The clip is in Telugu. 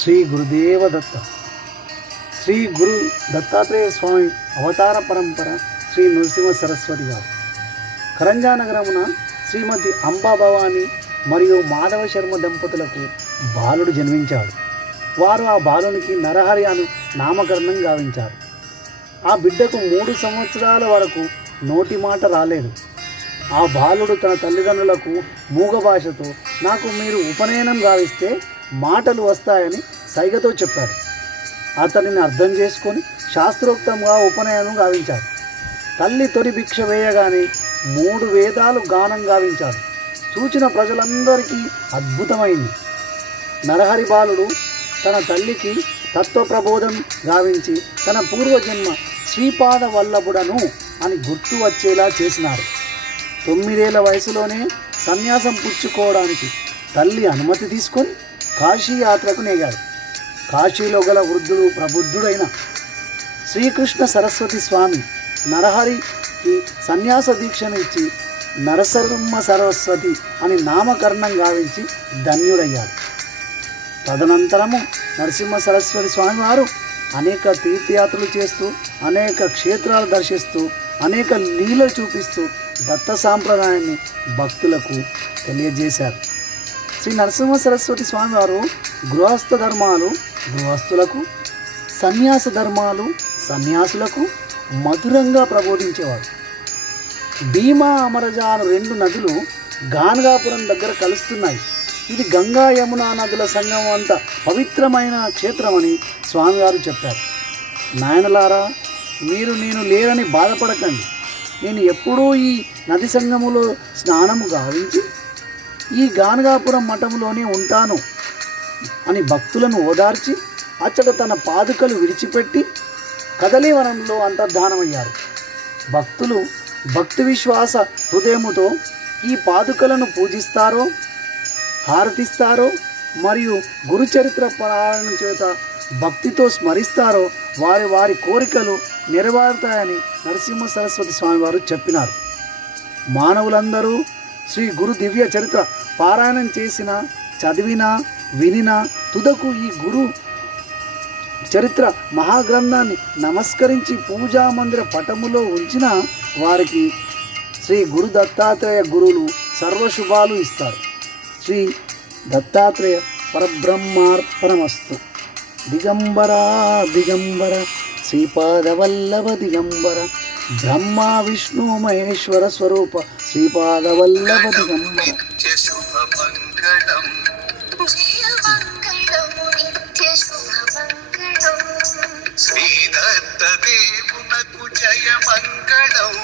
శ్రీ గురుదేవ దత్త. శ్రీ గురు దత్తాత్రేయ స్వామి అవతార పరంపర శ్రీ నృసింహ సరస్వతి గారు. కరంజా నగరమున శ్రీమతి అంబా భవాని మరియు మాధవ శర్మ దంపతులకు బాలుడు జన్మించాడు. వారు ఆ బాలునికి నరహరి అను నామకరణం గావించారు. ఆ బిడ్డకు మూడు సంవత్సరాల వరకు నోటి మాట రాలేదు. ఆ బాలుడు తన తల్లిదండ్రులకు మూగ భాషతో నాకు మీరు ఉపనయనం గావిస్తే మాటలు వస్తాయని సైగతో చెప్పాడు. అతనిని అర్థం చేసుకొని శాస్త్రోక్తంగా ఉపనయనం గావించాడు. తల్లి తొలి భిక్ష వేయగానే మూడు వేదాలు గానం గావించాడు. చూచిన ప్రజలందరికీ అద్భుతమైంది. నరహరి బాలుడు తన తల్లికి తత్వప్రబోధం గావించి తన పూర్వజన్మ శ్రీపాద వల్లభుడను అని గుర్తు వచ్చేలా చేసినారు తొమ్మిదేళ్ళ వయసులోనే సన్యాసం పుచ్చుకోవడానికి తల్లి అనుమతి తీసుకొని కాశీ యాత్రకు నేగాడు. కాశీలో గల వృద్ధుడు ప్రబుద్ధుడైన శ్రీకృష్ణ సరస్వతి స్వామి నరహరికి సన్యాస దీక్షను ఇచ్చి నరసర్మ సరస్వతి అని నామకరణం గావించి ధన్యుడయ్యాడు. తదనంతరము నరసింహ సరస్వతి స్వామివారు అనేక తీర్థయాత్రలు చేస్తూ అనేక క్షేత్రాలు దర్శిస్తూ అనేక లీలలు చూపిస్తూ దత్త సాంప్రదాయాన్ని భక్తులకు తెలియజేశారు. శ్రీ నరసింహ సరస్వతి స్వామివారు గృహస్థ ధర్మాలు గృహస్థులకు సన్యాస ధర్మాలు సన్యాసులకు మధురంగా ప్రబోధించేవారు. భీమా అమరజ అను రెండు నదులు గానగాపురం దగ్గర కలుస్తున్నాయి. ఇది గంగా యమున నదుల సంగమం అంత పవిత్రమైన క్షేత్రమని స్వామివారు చెప్పారు. నాయనలారా మీరు నేను లేరని బాధపడకండి. నేను ఎప్పుడూ ఈ నది సంగములో స్నానము గావించి ఈ గానగాపురం మఠంలోనే ఉంటాను అని భక్తులను ఓదార్చి అచ్చట తన పాదుకలు విడిచిపెట్టి కదలీవనంలో అంతర్ధానమయ్యారు. భక్తులు భక్తి విశ్వాస హృదయముతో ఈ పాదుకలను పూజిస్తారో హారతిస్తారో మరియు గురుచరిత్ర పారాయణం చేత భక్తితో స్మరిస్తారో వారి వారి కోరికలు నెరవేరుతాయని నరసింహ సరస్వతి స్వామి వారు చెప్పినారు. మానవులందరూ శ్రీ గురు దివ్య చరిత్ర. పారాయణం చేసిన చదివినా వినినా తుదకు ఈ గురు చరిత్ర మహాగ్రంథాన్ని నమస్కరించి పూజా మందిర పటములో ఉంచిన వారికి శ్రీ గురు దత్తాత్రేయ గురువులు సర్వశుభాలు ఇస్తారు. శ్రీ దత్తాత్రేయ పరబ్రహ్మార్పణమస్తు. దిగంబర దిగంబర శ్రీపాదవల్లభ దిగంబర బ్రహ్మ విష్ణు మహేశ్వర స్వరూప శ్రీపాదవల్లభతి దిగంబర శ్రీదత్తదేవునకు జయ మంగళం